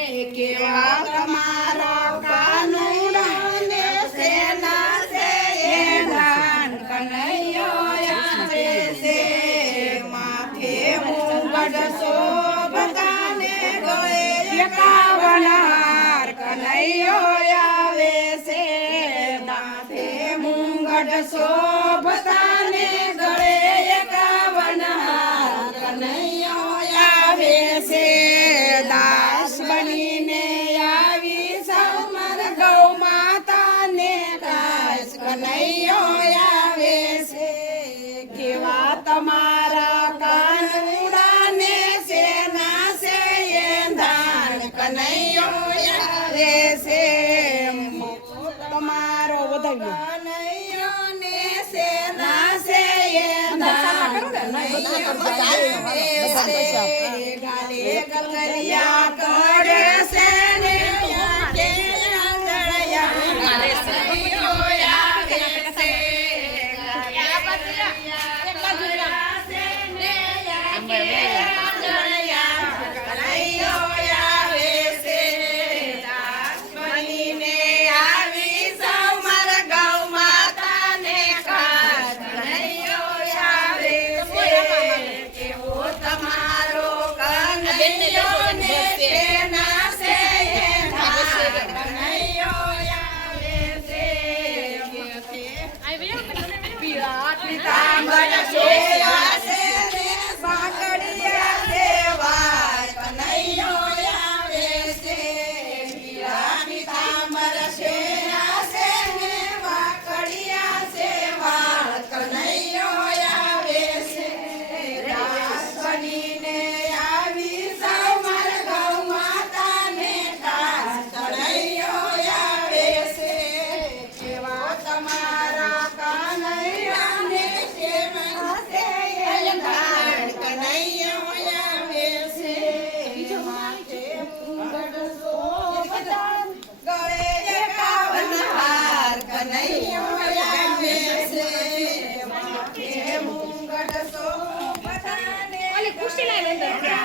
કેવા તમારા કાનુડા ને સેના છે એ દાન કનૈયો આવે છે માથે મુગટ શોભતાને ગળે એકાવન હાર કનૈયો આવે છે માથે મુગટ શોભતાને ગળે એકાવન હાર કનૈયો આવે છે દાસ બનીને આવી સમર ગૌ માતાને દાસ કનૈયો આવે છે કેવા તમારા કાનુડા ને સેના છે એ ધાન કનૈયો આવે છે તમારો કનૈયો ને સેના છે એ ધાન કનૈયો આવે છે ગાલે ગગરિયા કરે છે ને કે આંગળિયા ગાલે કનૈયો આવે છે ખુશી લાગે